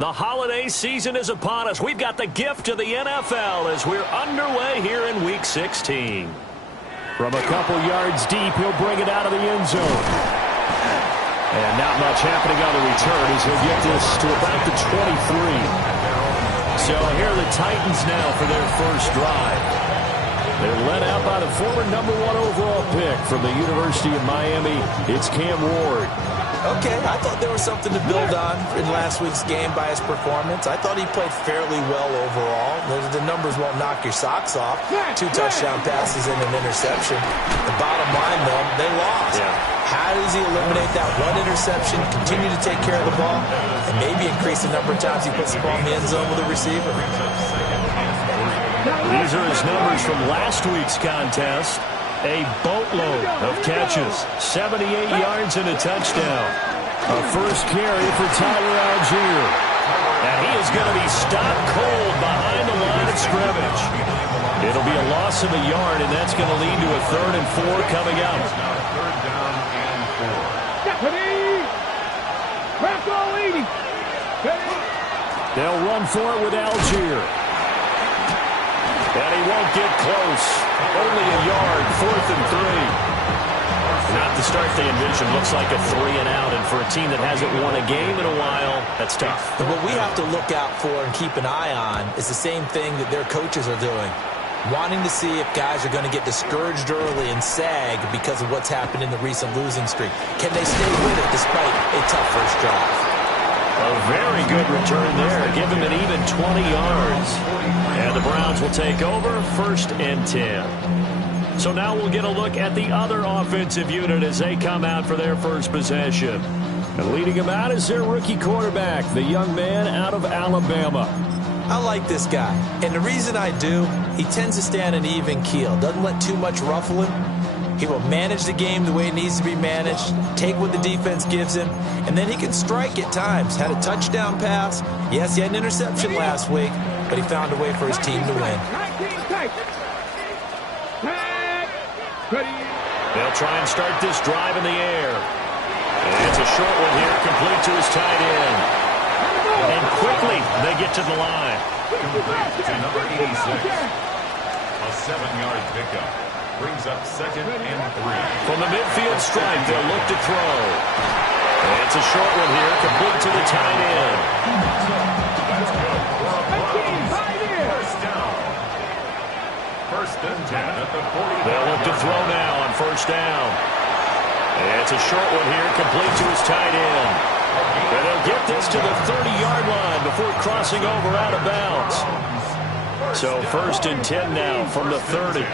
The holiday season is upon us. We've got the gift of the NFL as we're underway here in Week 16. From a couple yards deep, he'll bring it out of the end zone. And not much happening on the return as he'll get this to about the 23. So here are the Titans now for their first drive. They're led out by the former #1 overall pick from the University of Miami. It's Cam Ward. Okay, I thought there was something to build on in last week's game by his performance. I thought he played fairly well overall. The numbers won't knock your socks off. 2 touchdown passes and an interception. The bottom line, though, they lost. Yeah. How does he eliminate that one interception, continue to take care of the ball, and maybe increase the number of times he puts the ball in the end zone with a receiver? These are his numbers from last week's contest. A boatload of catches, 78 yards and a touchdown. A first carry for Tyler Algier. And he is going to be stopped cold behind the line of scrimmage. It'll be a loss of a yard, and that's going to lead to a 3rd and 4 coming up. They'll run for it with Algier. And he won't get close. Only a yard, 4th and 3. Not the start they envisioned. Looks like a 3 and out. And for a team that hasn't won a game in a while, that's tough. But what we have to look out for and keep an eye on is the same thing that their coaches are doing. Wanting to see if guys are going to get discouraged early and sag because of what's happened in the recent losing streak. Can they stay with it despite a tough first drive? A very good return there. Give him an even 20 yards. And the Browns will take over, 1st and 10. So now we'll get a look at the other offensive unit as they come out for their first possession. And leading him out is their rookie quarterback, the young man out of Alabama. I like this guy. And the reason I do, he tends to stay on an even keel. Doesn't let too much ruffle him. He will manage the game the way it needs to be managed, take what the defense gives him, and then he can strike at times. Had a touchdown pass. Yes, he had an interception last week, but he found a way for his team to win. They'll try and start this drive in the air. And it's a short one here, complete to his tight end. And quickly, they get to the line. To number 86, a 7-yard pickup. Brings up 2nd and 3. From the midfield stripe, they'll look to throw. And it's a short one here, complete to the tight end. That's good for a first down. 1st and 10 at the 40. They'll look to throw now on 1st down. And it's a short one here, complete to his tight end. And they'll get this to the 30-yard line before crossing over out of bounds. So 1st and 10 now from the 30.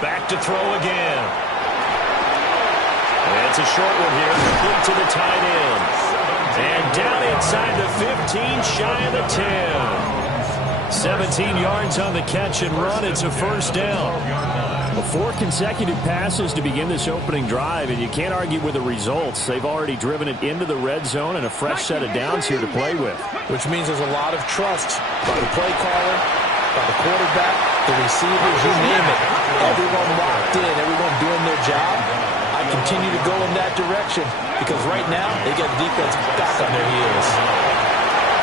Back to throw again. And it's a short one here, complete to the tight end. And down inside the 15, shy of the 10. 17 yards on the catch and run. It's a 1st down. 4 consecutive passes to begin this opening drive, and you can't argue with the results. They've already driven it into the red zone and a fresh set of downs here to play with. Which means there's a lot of trust by the play caller, by the quarterback, the receivers, you name it. Everyone locked in, everyone doing their job. I continue to go in that direction because right now they get the defense back on their heels.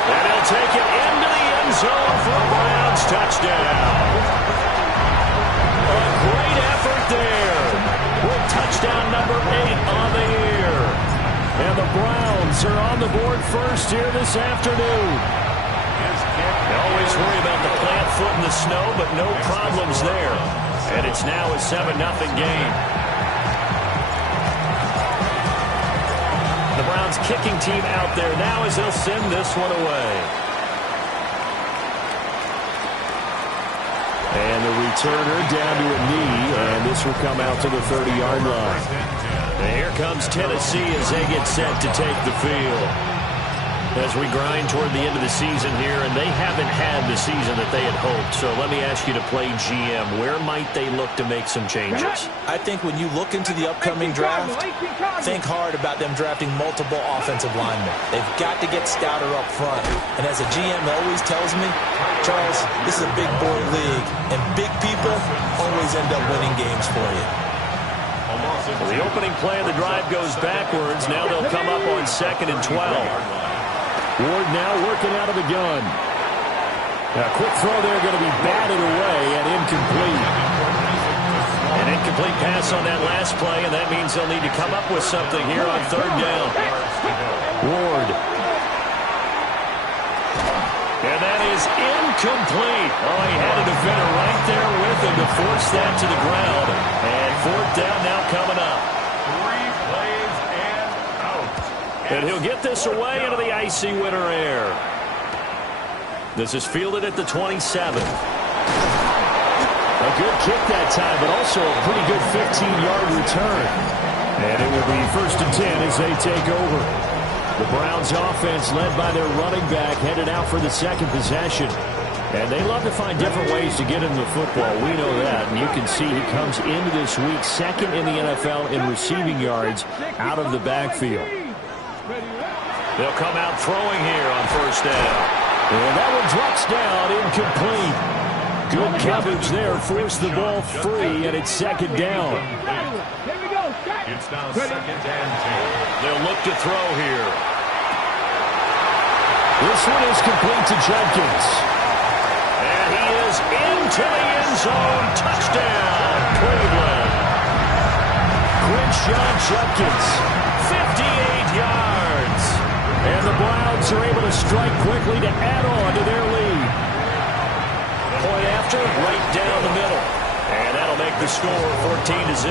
And he'll take it into the end zone for a Browns touchdown. A great effort there with touchdown number 8 on the year. And the Browns are on the board first here this afternoon. They always worry about the plant foot in the snow, but no problems there. And it's now a 7-0 game. The Browns kicking team out there now as they'll send this one away. And the returner down to a knee, and this will come out to the 30-yard line. And here comes Tennessee as they get set to take the field. As we grind toward the end of the season here, and they haven't had the season that they had hoped. So let me ask you to play GM. Where might they look to make some changes? I think when you look into the upcoming draft, think hard about them drafting multiple offensive linemen. They've got to get stouter up front. And as a GM always tells me, Charles, this is a big boy league, and big people always end up winning games for you. Well, the opening play of the drive goes backwards. Now they'll come up on 2nd and 12. Ward now working out of the gun. A quick throw there going to be batted away and incomplete. An incomplete pass on that last play, and that means they'll need to come up with something here on 3rd down. Ward. And that is incomplete. Oh, he had a defender right there with him to force that to the ground. And 4th down now coming up. 3 plays and out. And he'll get this away into the icy winter air. This is fielded at the 27. A good kick that time, but also a pretty good 15-yard return. And it will be 1st and 10 as they take over. The Browns offense led by their running back headed out for the 2nd possession. And they love to find different ways to get into the football. We know that. And you can see he comes into this week 2nd in the NFL in receiving yards out of the backfield. They'll come out throwing here on 1st down. And that one drops down, incomplete. Good coverage there, forced the ball free, and it's 2nd down. It's now 2nd and 10. They'll look to throw here. This one is complete to Jenkins. And he is into the end zone. Touchdown, Cleveland. Quinshon Judkins, 58 yards. And the Browns are able to strike quickly to add on to their lead. Point after, right down the middle. And that'll make the score 14-0.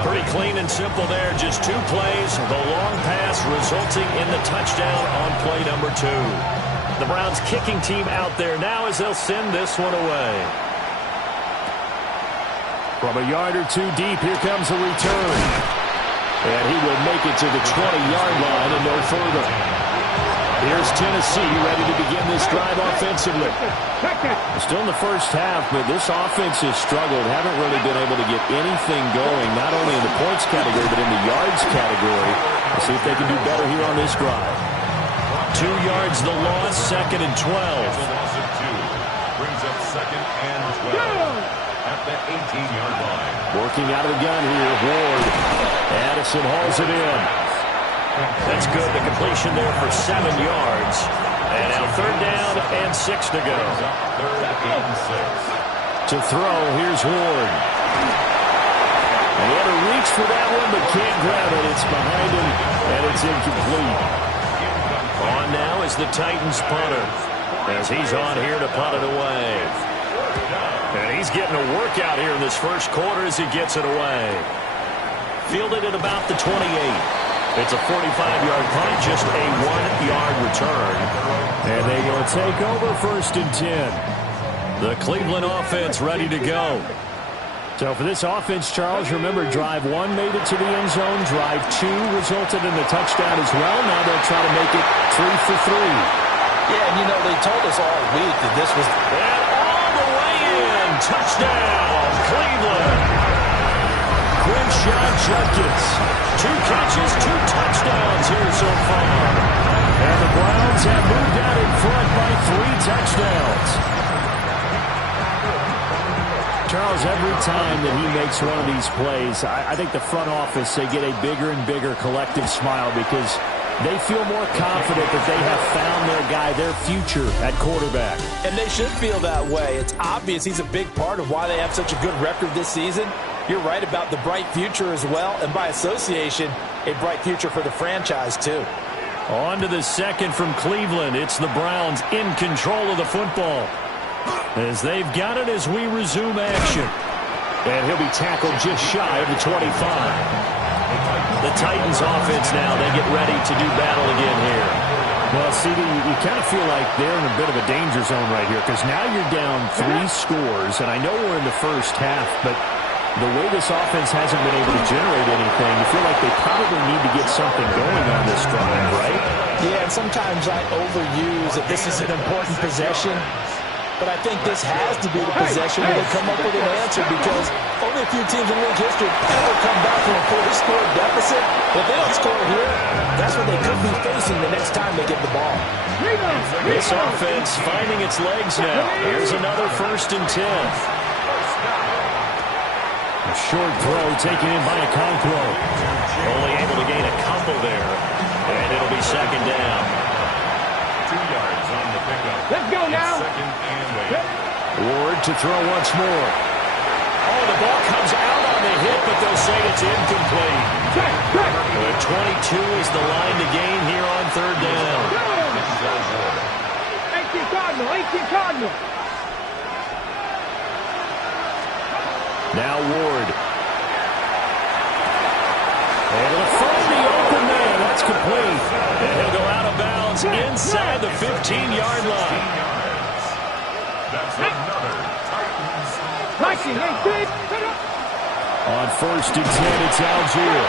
Pretty clean and simple there. Just 2 plays. The long pass resulting in the touchdown on play number 2. The Browns kicking team out there now as they'll send this one away. From a yard or 2 deep, here comes a return. And he will make it to the 20-yard line and no further. Here's Tennessee ready to begin this drive offensively. Still in the first half, but this offense has struggled. Haven't really been able to get anything going, not only in the points category, but in the yards category. We'll see if they can do better here on this drive. 2 yards the loss, 2nd and 12. It's a loss of 2. Brings up 2nd and 12 at the 18-yard line. Working out of the gun here, Ward. Addison hauls it in. That's good. The completion there for 7 yards. And now 3rd down and 6 to go. 3rd and 6. To throw, here's Ward. And he had to reach for that one, but can't grab it. It's behind him, and it's incomplete. On now is the Titans punter, as he's on here to punt it away. And he's getting a workout here in this first quarter as he gets it away. Fielded at about the 28. It's a 45-yard punt, just a 1-yard return. And they will take over 1st and 10. The Cleveland offense ready to go. So for this offense, Charles, remember drive 1 made it to the end zone. Drive 2 resulted in the touchdown as well. Now they'll try to make it 3 for 3. Yeah, and you know, they told us all week that this was... And all the way in. Touchdown, Cleveland. Quinshon Judkins. 2 catches, 2 touchdowns here so far. And the Browns have moved out in front by 3 touchdowns. Charles, every time that he makes one of these plays, I think the front office, they get a bigger and bigger collective smile because they feel more confident that they have found their guy, their future at quarterback. And they should feel that way. It's obvious he's a big part of why they have such a good record this season. You're right about the bright future as well, and by association, a bright future for the franchise too. On to the 2nd from Cleveland. It's the Browns in control of the football, as they've got it as we resume action. And he'll be tackled just shy of the 25. The Titans offense now, they get ready to do battle again here. Well, CD, you kind of feel like they're in a bit of a danger zone right here because now you're down 3 scores, and I know we're in the first half, but the way this offense hasn't been able to generate anything, you feel like they probably need to get something going on this drive, right? Yeah, and sometimes I overuse that this is an important possession. But I think this has to be the possession where they come up with an answer because only a few teams in league history ever come back from a 4-score deficit. If they don't score here, that's what they could be facing the next time they get the ball. This offense finding its legs now. Here's another 1st and 10. A short throw taken in by Okonkwo. Only able to gain a couple there. And it'll be second down. 2 yards on the pickup. Let's go now. Second and 8. Ward to throw once more. Oh, the ball comes out on the hit, but they'll say it's incomplete. The 22 is the line to gain here on third down. 18 Cardinal, 18 Cardinal. Now Ward. And he'll find the open man. That's complete. And he'll go out of bounds inside the 15-yard line. That's another Titans. Rushing, 18. On first and 10, it's Algier.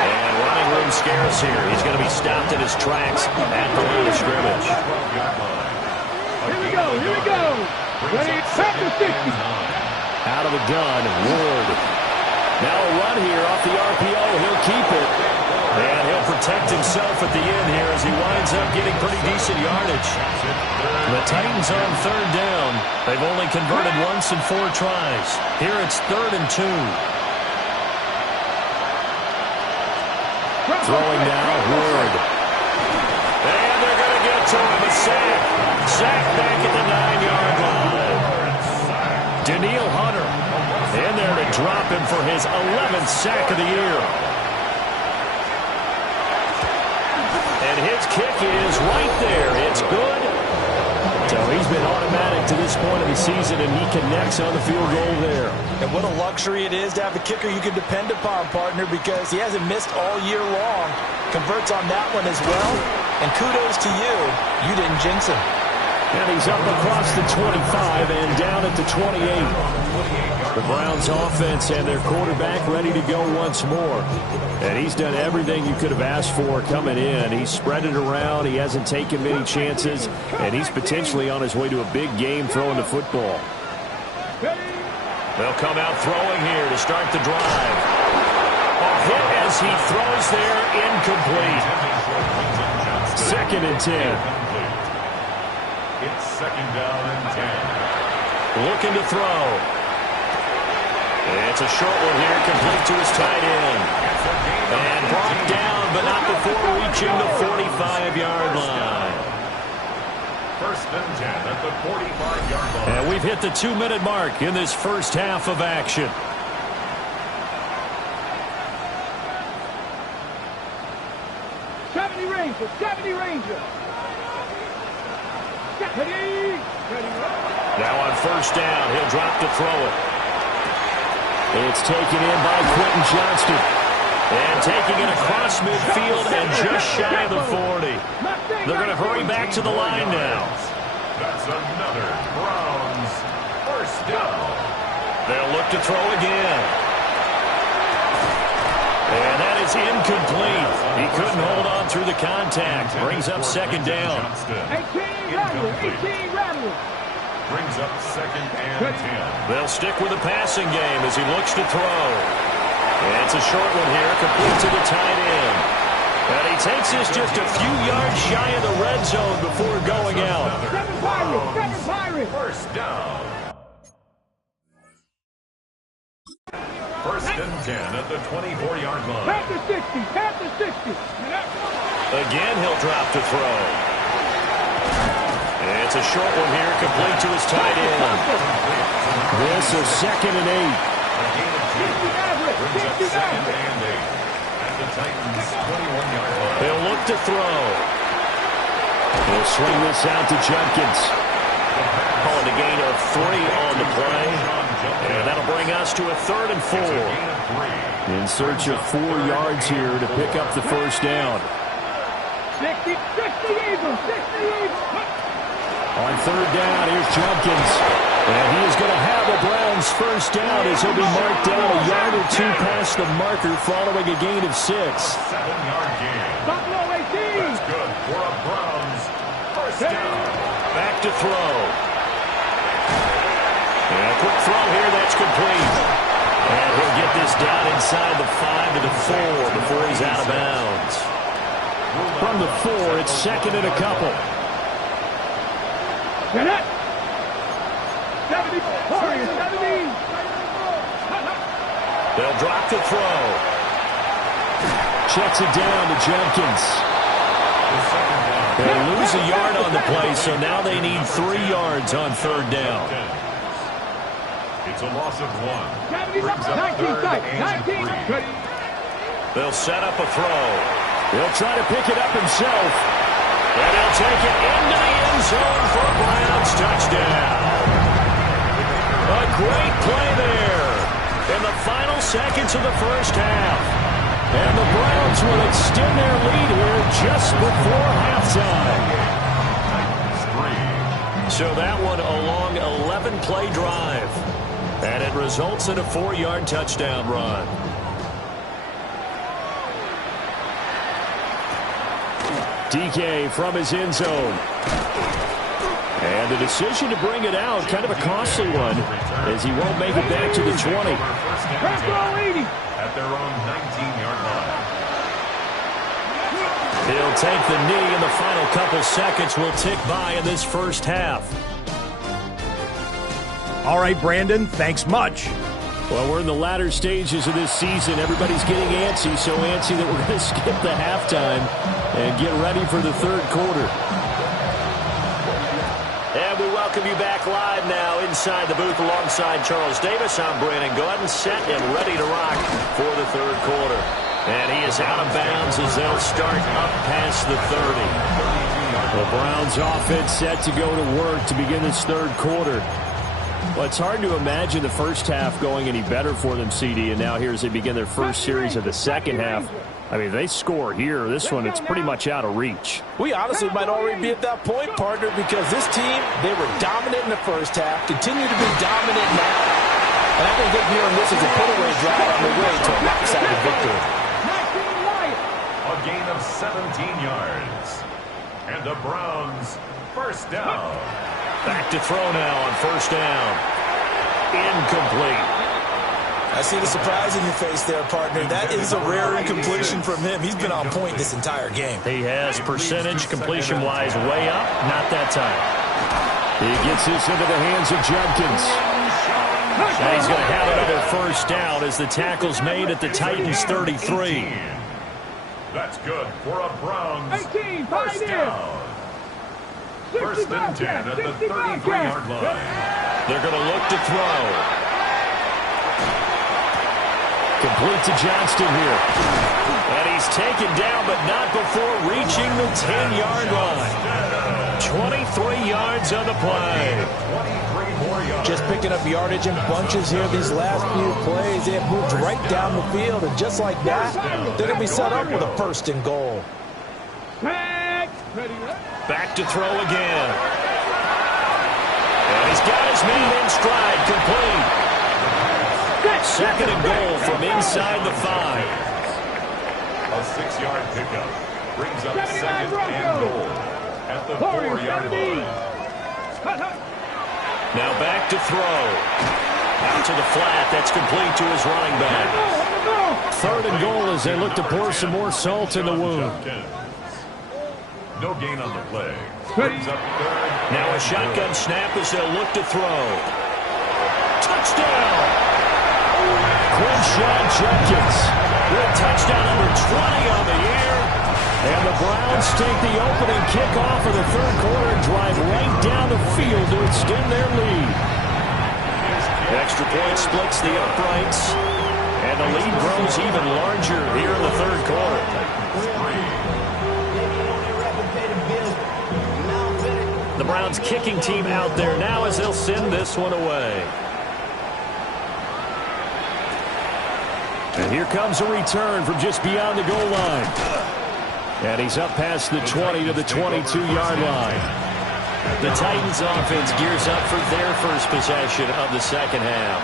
And running room scarce here. He's going to be stopped in his tracks at the line of scrimmage. Here we go, here we go. Ready, set the 60. Out of the gun, Ward. Now a run here off the RPO. He'll keep it. And he'll protect himself at the end here as he winds up getting pretty decent yardage. The Titans on third down. They've only converted once in 4 tries. Here it's 3rd and 2. Throwing now, Ward. And they're going to get to him. A sack. Sack back at the 9-yard line. Daniil Hunter in there to drop him for his 11th sack of the year. And his kick is right there. It's good. So he's been automatic to this point of the season, and he connects on the field goal there. And what a luxury it is to have a kicker you can depend upon, partner, because he hasn't missed all year long. Converts on that one as well. And kudos to you. You didn't jinx him. And he's up across the 25 and down at the 28. The Browns offense and their quarterback ready to go once more. And he's done everything you could have asked for coming in. He's spread it around. He hasn't taken many chances. And he's potentially on his way to a big game throwing the football. They'll come out throwing here to start the drive. A hit as he throws there, incomplete. 2nd and 10. It's 2nd down and 10. Looking to throw. It's a short one here, complete to his tight end. And brought down, but not before reaching the 45-yard line. 1st and 10 at the 45-yard line. And we've hit the 2-minute mark in this first half of action. Rangers, 70 Rangers. Now on first down, he'll drop to throw it. It's taken in by Quentin Johnston. And taking it across midfield and just shy of the 40. They're going to hurry back to the line now. That's another Browns 1st down. They'll look to throw again. And that is incomplete. He couldn't hold on through the contact. Brings up 2nd down. 18 Rattlers. Brings up 2nd and 10. They'll stick with the passing game as he looks to throw. And it's a short one here, complete to the tight end. And he takes this just a few yards shy of the red zone before going out. 7 Pirates. 1st down. 1st and 10 at the 24-yard line. Panther 60. Again, he'll drop to throw. It's a short one here, complete to his tight end. This is 2nd and 8. Brings up 2nd and 8 at the Titans 21-yard line. He'll look to throw. He'll swing this out to Judkins. Calling a gain of 3 on the play. And that'll bring us to a 3rd and 4. In search of 4 yards here to pick up the first down. 60 Eagles. On third down, here's Judkins. And he is going to have a Browns first down as he'll be marked down a yard or 2 past the marker following a gain of 6. 7-yard gain. Buffalo 18. That's good for a Browns first down. Back to throw. And a quick throw here, that's complete. And he'll get this down inside the 5 to the 4 before he's out of bounds. From the 4, it's 2nd and a couple. 70. They'll drop the throw. Checks it down to Jenkins. They lose a yard on the play, so now they need 3 yards on third down. It's a loss of 1. Brings up 3rd and 3. They'll set up a throw. He'll try to pick it up himself. And he'll take it into the end zone for a Browns touchdown. A great play there in the final seconds of the first half. And the Browns will extend their lead here just before halftime. So that one a long 11-play drive. And it results in a 4-yard touchdown run. DK from his end zone. And the decision to bring it out, kind of a costly one, as he won't make it back to the 20. At their own 19-yard line. He'll take the knee, and the final couple seconds will tick by in this first half. All right, Brandon, thanks much. Well, we're in the latter stages of this season. Everybody's getting antsy, so antsy that we're going to skip the halftime and get ready for the third quarter. And we welcome you back live now inside the booth alongside Charles Davis. I'm Brandon Gordon, set and ready to rock for the third quarter. And he is out of bounds as they'll start up past the 30. The Browns offense set to go to work to begin this third quarter. Well, it's hard to imagine the first half going any better for them, CD, and now here as they begin their first series of the second half. I mean, if they score here, this one, it's pretty much out of reach. We honestly might already be at that point, partner, because this team, they were dominant in the first half, continue to be dominant now. And I think they're viewing this as a put-away drive on the way to a lopsided victory. A gain of 17 yards. And the Browns first down. Back to throw now on first down. Incomplete. I see the surprise in your face there, partner. That is a rare incompletion from him. He's been on point this entire game. He has percentage completion-wise way up. Not that time. He gets this into the hands of Jenkins. And he's going to have another first down as the tackle's made at the Titans' 33. That's good for a Browns first down. First and 10 at the 33-yard line. They're going to look to throw. Complete to Johnston here. And he's taken down, but not before reaching the 10-yard line. 23 yards on the play. Just picking up yardage in bunches here these last few plays. They have moved right down the field, and just like that, they're going to be set up with a first and goal. Back to throw again. And he's got his man in stride, complete. Second and goal from inside the 5. A 6-yard pickup brings up second and goal at the 4-yard line. Now back to throw. Out to the flat. That's complete to his running back. Third and goal as they look to pour some more salt in the wound. No gain on the play. Brings up third. Now a shotgun snap as they'll look to throw. Touchdown! Quinshon Jenkins with touchdown number 20 on the year. And the Browns take the opening kickoff of the third quarter and drive right down the field to extend their lead. Extra point splits the uprights. And the lead grows even larger here in the third quarter. The Browns kicking team out there now as they'll send this one away. And here comes a return from just beyond the goal line. And he's up past the 20 to the 22-yard line. The Titans offense gears up for their first possession of the second half.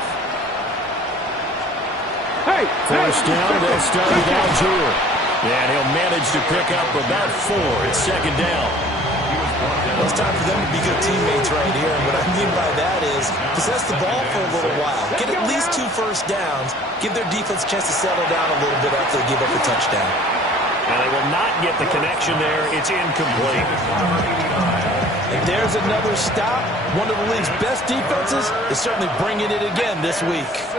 First down, they'll start with Algier. And he'll manage to pick up about 4 at second down. Well, it's time for them to be good teammates right here. And what I mean by that is possess the ball for a little while. Get at least 2 first downs. Give their defense a chance to settle down a little bit after they give up a touchdown. And they will not get the connection there. It's incomplete. And there's another stop. One of the league's best defenses is certainly bringing it again this week. 6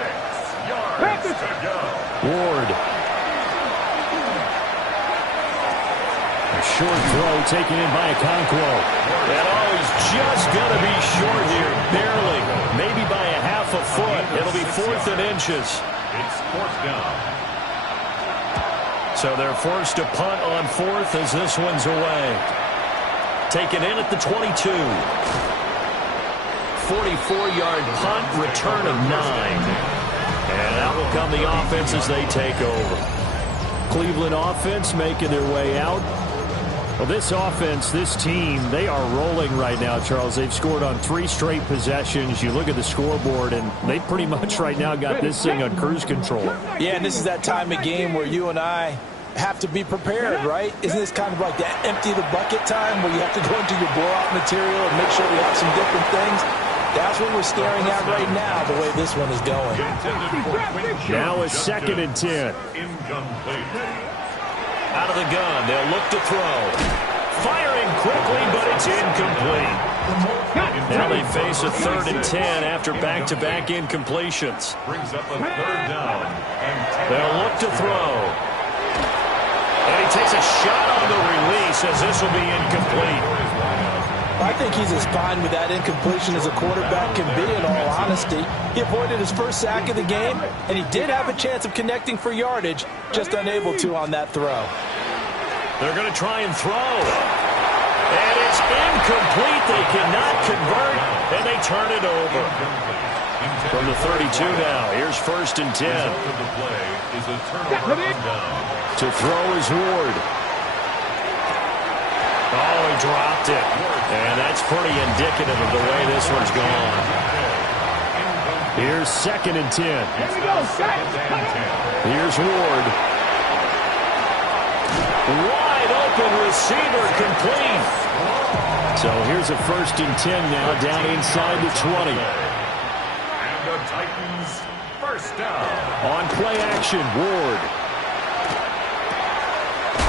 yards. Ward. A short throw taken in by Okonkwo. And he's just going to be short here, barely. Maybe by a half a foot. It'll be 4th and inches. It's 4th down. So they're forced to punt on 4th as this one's away. Taken in at the 22. 44-yard punt, return of 9. And out will come the offense as they take over. Cleveland offense making their way out. Well, this offense, this team, they are rolling right now, Charles. They've scored on 3 straight possessions. You look at the scoreboard, and they pretty much right now got this thing on cruise control. Yeah, and this is that time of game where you and I have to be prepared, right? Isn't this kind of like that empty the bucket time where you have to go into your blowout material and make sure we have some different things? That's what we're staring at right now, the way this one is going. Now a 2nd and 10. Out of the gun, they'll look to throw. Firing quickly, but it's incomplete. Now they face a 3rd and 10 after back-to-back incompletions. Brings up a 3rd down. They'll look to throw. And he takes a shot on the release as this will be incomplete. I think he's as fine with that incompletion as a quarterback can be, in all honesty. He avoided his first sack of the game, and he did have a chance of connecting for yardage, just unable to on that throw. They're going to try and throw. And it's incomplete. They cannot convert, and they turn it over. From the 32 now, here's 1st and 10. To throw is Ward. Oh, he dropped it. And that's pretty indicative of the way this one's gone. Here's 2nd and 10. Here's Ward. Wide open receiver, complete. So here's a 1st and 10 now, down inside the 20. And the Titans, 1st down. On play action, Ward.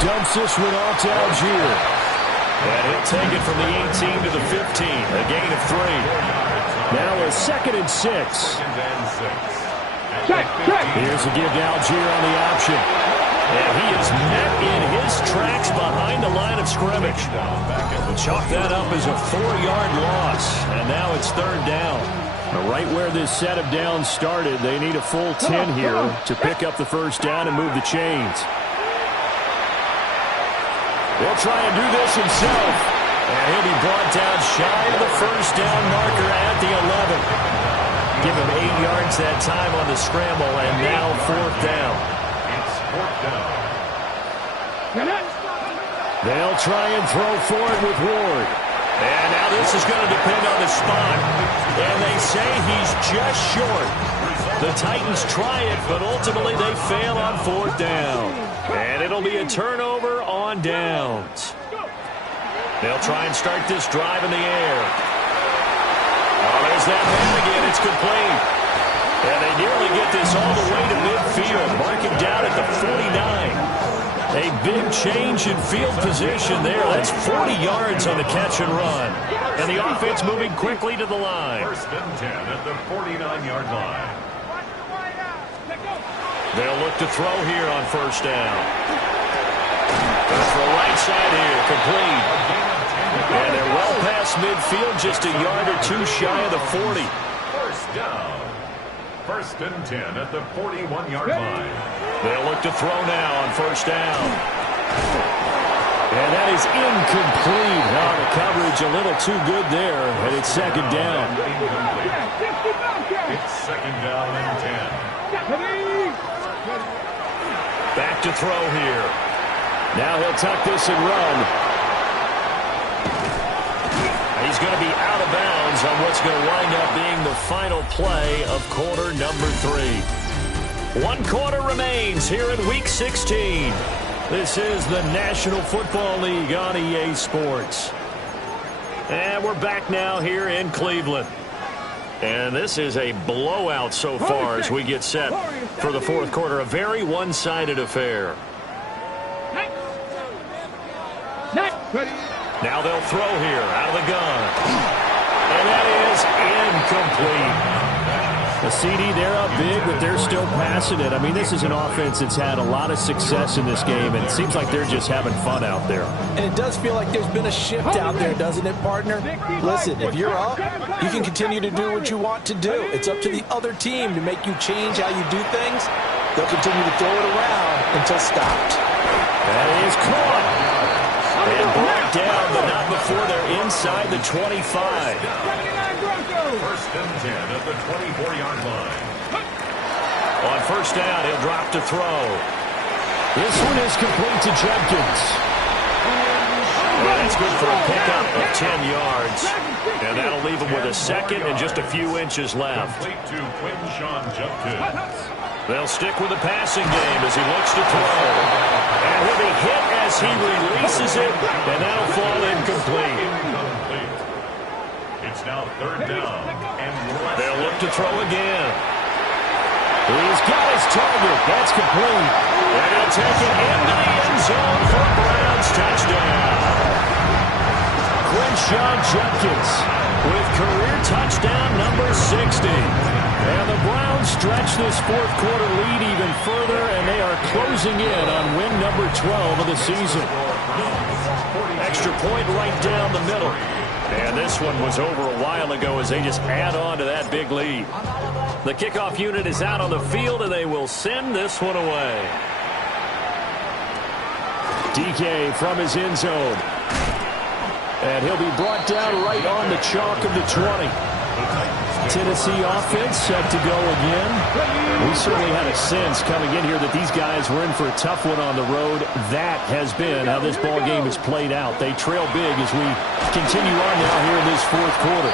Dumps this one off to Algier. And he'll take it from the 18 to the 15, a gain of 3. Now a 2nd and 6. Here's a give to Algier on the option. And he is met in his tracks behind the line of scrimmage. Chalk that up as a 4-yard loss. And now it's 3rd down. Right where this set of downs started, they need a full 10 here to pick up the 1st down and move the chains. He'll try and do this himself. And he'll be brought down shy of the 1st down marker at the 11. Give him 8 yards that time on the scramble, and now 4th down. It's 4th down. They'll try and throw for it with Ward. And now this is going to depend on the spot. And they say he's just short. The Titans try it, but ultimately they fail on 4th down. And it'll be a turnover on downs. They'll try and start this drive in the air. Oh, there's that man again. It's complete. And they nearly get this all the way to midfield. Marking down at the 49. A big change in field position there. That's 40 yards on the catch and run. And the offense moving quickly to the line. 1st and 10 at the 49-yard line. They'll look to throw here on 1st down. That's the right side here, complete. And they're well past midfield, just a yard or 2 shy of the 40. 1st down. 1st and 10 at the 41-yard line. They'll look to throw now on 1st down. And that is incomplete. Now the coverage a little too good there, and it's 2nd down. It's 2nd down and 10. Back to throw here. Now he'll tuck this and run. He's going to be out of bounds on what's going to wind up being the final play of quarter number 3. 1 quarter remains here in Week 16. This is the National Football League on EA Sports. And we're back now here in Cleveland. And this is a blowout so far as we get set for the 4th quarter. A very one-sided affair. Now they'll throw here out of the gun. And that is incomplete. A CD, they're up big, but they're still passing it. I mean, this is an offense that's had a lot of success in this game, and it seems like they're just having fun out there. And it does feel like there's been a shift out there, doesn't it, partner? Listen, if you're up, you can continue to do what you want to do. It's up to the other team to make you change how you do things. They'll continue to throw it around until stopped. That is caught. And brought down, but not before they're inside the 25. First and 10 at the 24-yard line. On first down, he'll drop to throw. This one is complete to Jenkins. Well, that's good for a pickup of 10 yards. And that'll leave him with a second and just a few inches left. Complete to Quinshon Judkins. They'll stick with the passing game as he looks to throw. And he'll be hit as he releases it, and that'll fall incomplete. It's now third down. And they'll look to throw again. He's got his target. That's complete. And he'll take it into the end zone for a Browns touchdown. Quinshon Judkins with career touchdown number 60. And the Browns stretch this fourth quarter lead even further, and they are closing in on win number 12 of the season. Extra point right down the middle. And this one was over a while ago as they just add on to that big lead. The kickoff unit is out on the field, and they will send this one away. DK from his end zone. And he'll be brought down right on the chalk of the 20. Tennessee offense set to go again. We certainly had a sense coming in here that these guys were in for a tough one on the road. That has been how this ball game has played out. They trail big as we continue on now here in this fourth quarter.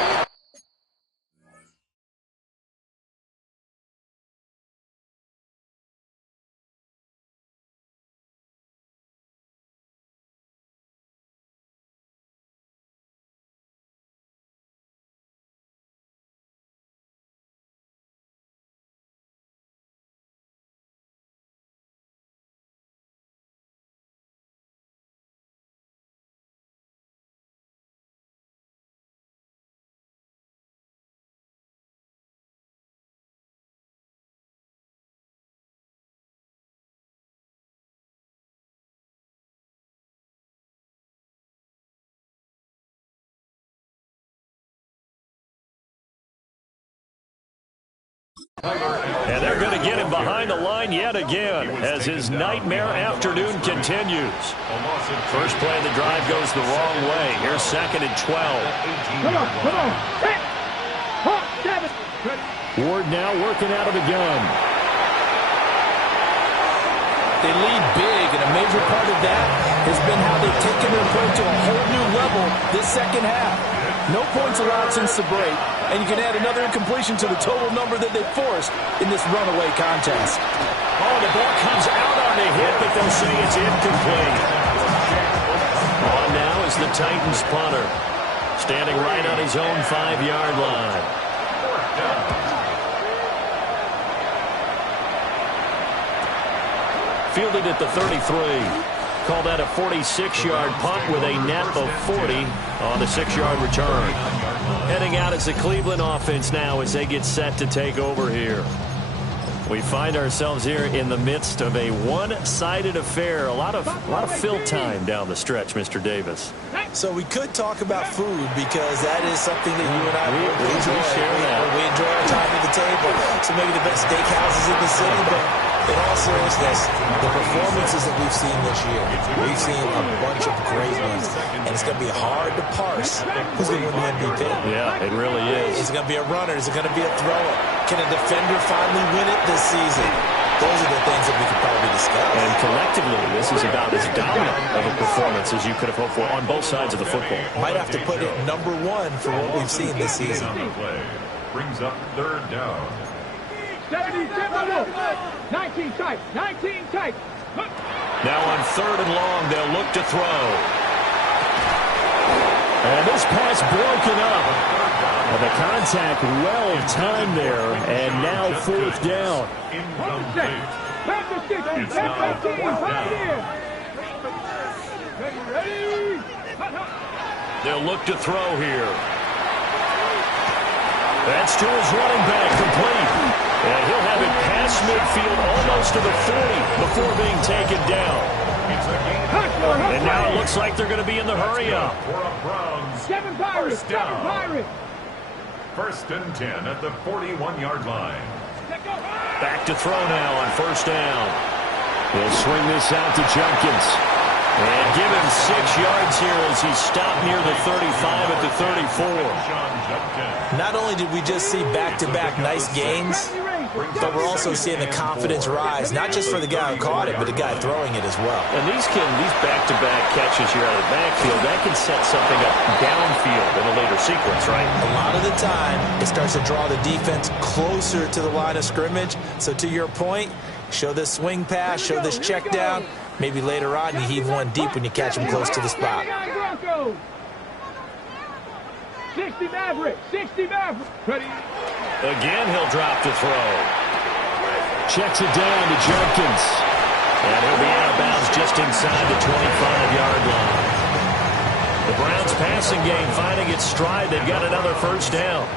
And they're going to get him behind the line yet again as his nightmare afternoon continues. First play of the drive goes the wrong way. Here's second and 12. Come on. Ward now working out of the gun. They lead big, and a major part of that has been how they've taken their play to a whole new level this second half. No points allowed since the break, and you can add another incompletion to the total number that they've forced in this runaway contest. Oh, the ball comes out on the hit, but they'll say it's incomplete. On now is the Titans punter, standing right on his own 5-yard line. Fielded at the 33. Call that a 46-yard punt with a net of 40 on the 6-yard return. Heading out as the Cleveland offense now as they get set to take over here. We find ourselves here in the midst of a one-sided affair. A lot of fill time down the stretch, Mr. Davis. So we could talk about food because that is something that you and I enjoy. We enjoy our time at the table. So maybe the best steakhouses in the city, but in all seriousness, the performances that we've seen this year, we've seen a bunch of great ones, and it's going to be hard to parse who's going to win the MVP. Yeah, it really is. Is it going to be a runner? Is it going to be a thrower? Can a defender finally win it this season? Those are the things that we could probably discuss. And collectively, this is about as dominant of a performance as you could have hoped for on both sides of the football. Might have to put it number one for what we've seen this season. Brings up third down. 19 tight. Now on third and long, they'll look to throw. And this pass broken up. And the contact well timed there, and now fourth down. They'll look to throw here. That's to his running back, complete. past midfield, almost to the 40 before being taken down. And now it looks like they're going to be in the hurry-up. Seven Pirates, seven Pirates. First and 10 at the 41-yard line. Back to throw now on first down. He'll swing this out to Jenkins. And give him 6 yards here as he stopped near the 35 at the 34. Not only did we just see back-to-back nice gains, but we're also seeing the confidence rise, not just for the guy who caught it, but the guy throwing it as well. And these back-to-back catches here out of the backfield, that can set something up downfield in a later sequence, right? A lot of the time, it starts to draw the defense closer to the line of scrimmage. So to your point, show this swing pass, show this check down. Maybe later on you heave one deep when you catch him close to the spot. 60 Maverick, 60 Maverick. Ready? Again, he'll drop to throw. Checks it down to Jenkins. And he'll be out of bounds just inside the 25-yard line. The Browns passing game finding its stride. They've got another first down.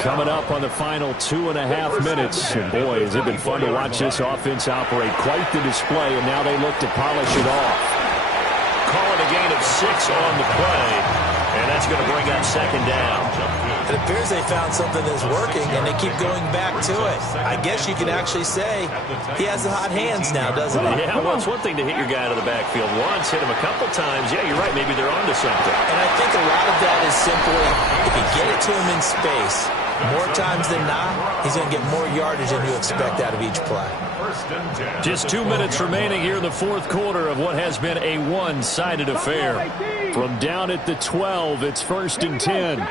Coming up on the final 2.5 minutes. And boy, has it been fun to watch this offense operate. Quite the display, and now they look to polish it off. Calling a gain of 6 on the play. And that's going to bring up second down. It appears they found something that's working, and they keep going back to it. I guess you can actually say he has the hot hands now, doesn't he? Yeah, well, it's one thing to hit your guy out of the backfield once, hit him a couple times. Yeah, you're right. Maybe they're onto something. And I think a lot of that is simply if you get it to him in space, more times than not, he's going to get more yardage than you expect out of each play. Just 2 minutes remaining here in the fourth quarter of what has been a one-sided affair. From down at the 12, it's first and 10.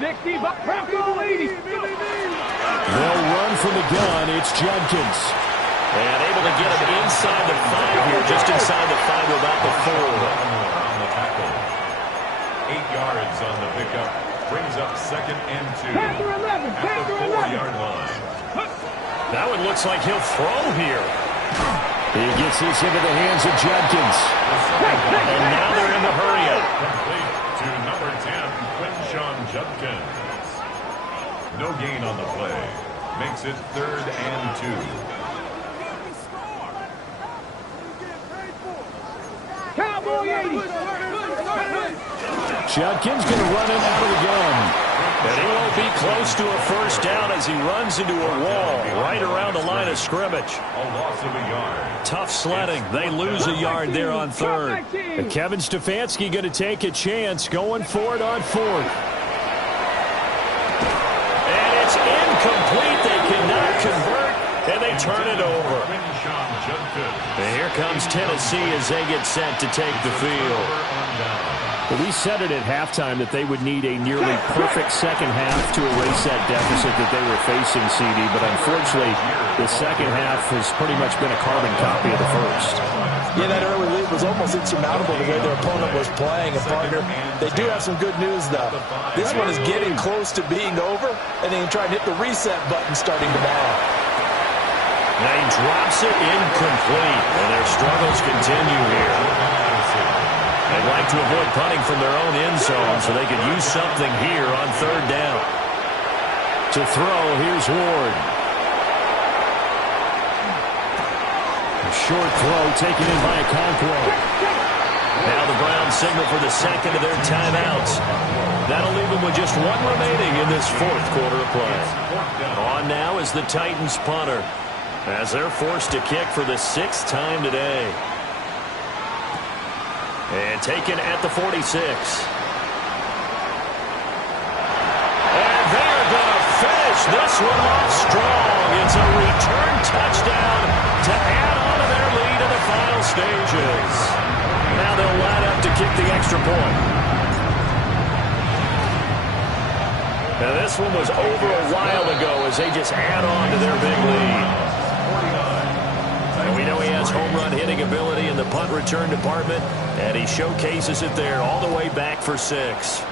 60, Bronco 80. They'll run from the gun. It's Jenkins. And able to get him inside the 5 here, just inside the 5 about the 4. 8 yards on the pickup. Brings up second and 2. Panther 11, at the 4-yard line. That one looks like he'll throw here. He gets this into the hands of Jenkins. And now they're in the hurry-up. Complete to number 10, Quinshawn Judkins. No gain on the play. Makes it 3rd and 2. Cowboy 80. Judkins going to run it out of the gun. And he won't be close to a first down as he runs into a wall right around the line of scrimmage. A loss of a yard. Tough sledding. They lose a yard there on 3rd. And Kevin Stefanski going to take a chance going for it on 4th. And it's incomplete. They cannot convert, and they turn it over. And here comes Tennessee as they get set to take the field. Well, we said it at halftime that they would need a nearly perfect second half to erase that deficit that they were facing, CD. But unfortunately, the second half has pretty much been a carbon copy of the first. Yeah, that early lead was almost insurmountable the way their opponent was playing. And, partner, they do have some good news, though. This one is getting close to being over, and they can try and hit the reset button starting tomorrow. Now he drops it incomplete, and their struggles continue here. They'd like to avoid punting from their own end zone so they could use something here on 3rd down. To throw, here's Ward. A short throw taken in by Okonkwo. Now the Browns signal for the second of their timeouts. That'll leave them with just 1 remaining in this fourth quarter of play. On now is the Titans punter as they're forced to kick for the 6th time today. And taken at the 46. And they're going to finish this one off strong. It's a return touchdown to add on to their lead in the final stages. Now they'll line up to kick the extra point. Now this one was over a while ago as they just add on to their big lead. And we know he has home run hitting ability in the punt return department, and he showcases it there all the way back for 6.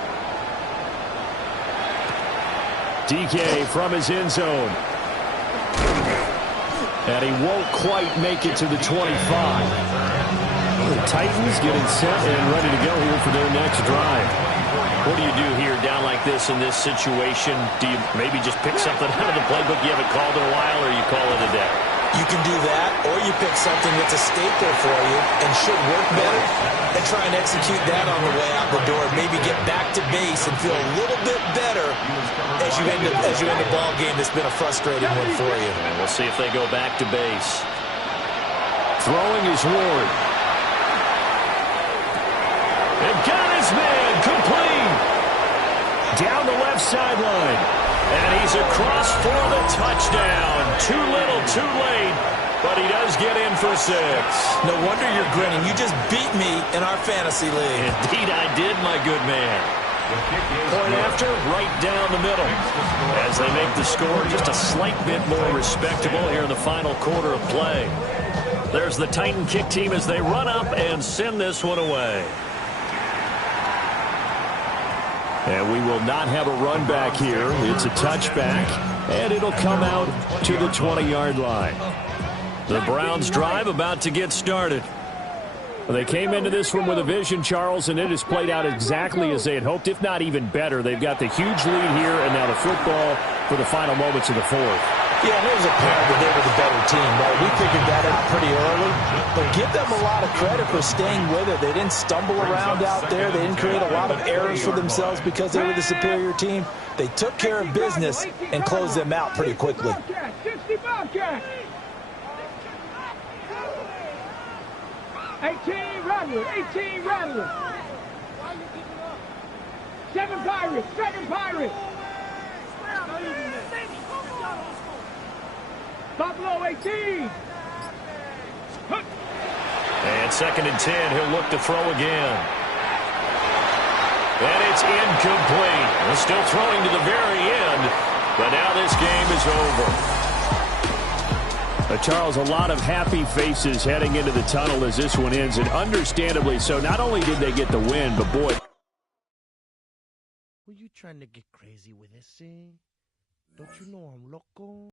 DK from his end zone. And he won't quite make it to the 25. The Titans getting set and ready to go here for their next drive. What do you do here down like this in this situation? Do you maybe just pick something out of the playbook you haven't called in a while, or you call it a day? You can do that, or you pick something that's a stapler for you and should work better and try and execute that on the way out the door. Maybe get back to base and feel a little bit better as you end a ball game that's been a frustrating one for you. And we'll see if they go back to base. Throwing is Ward. And got his man complete. Down the left sideline. And he's across for the touchdown. Too little, too late. But he does get in for 6. No wonder you're grinning. You just beat me in our fantasy league. Indeed I did, my good man. Point after, right down the middle. As they make the score just a slight bit more respectable here in the final quarter of play. There's the Titan kick team as they run up and send this one away. And we will not have a run back here. It's a touchback, and it'll come out to the 20-yard line. The Browns drive about to get started. They came into this one with a vision, Charles, and it has played out exactly as they had hoped, if not even better. They've got the huge lead here, and now the football for the final moments of the fourth. Yeah, and it was apparent that they were the better team, right? We figured that out pretty early. But give them a lot of credit for staying with it. They didn't stumble around out there. They didn't create a lot of errors for themselves because they were the superior team. They took care of business and closed them out pretty quickly. 18 Rattler, 18 Rattler. 7 Pirates, 7 Pirates. Buffalo 18. And 2nd and 10, he'll look to throw again. And it's incomplete. He's still throwing to the very end, but now this game is over. Charles, a lot of happy faces heading into the tunnel as this one ends, and understandably so. Not only did they get the win, but boy. Were you trying to get crazy with this thing? Don't you know I'm loco?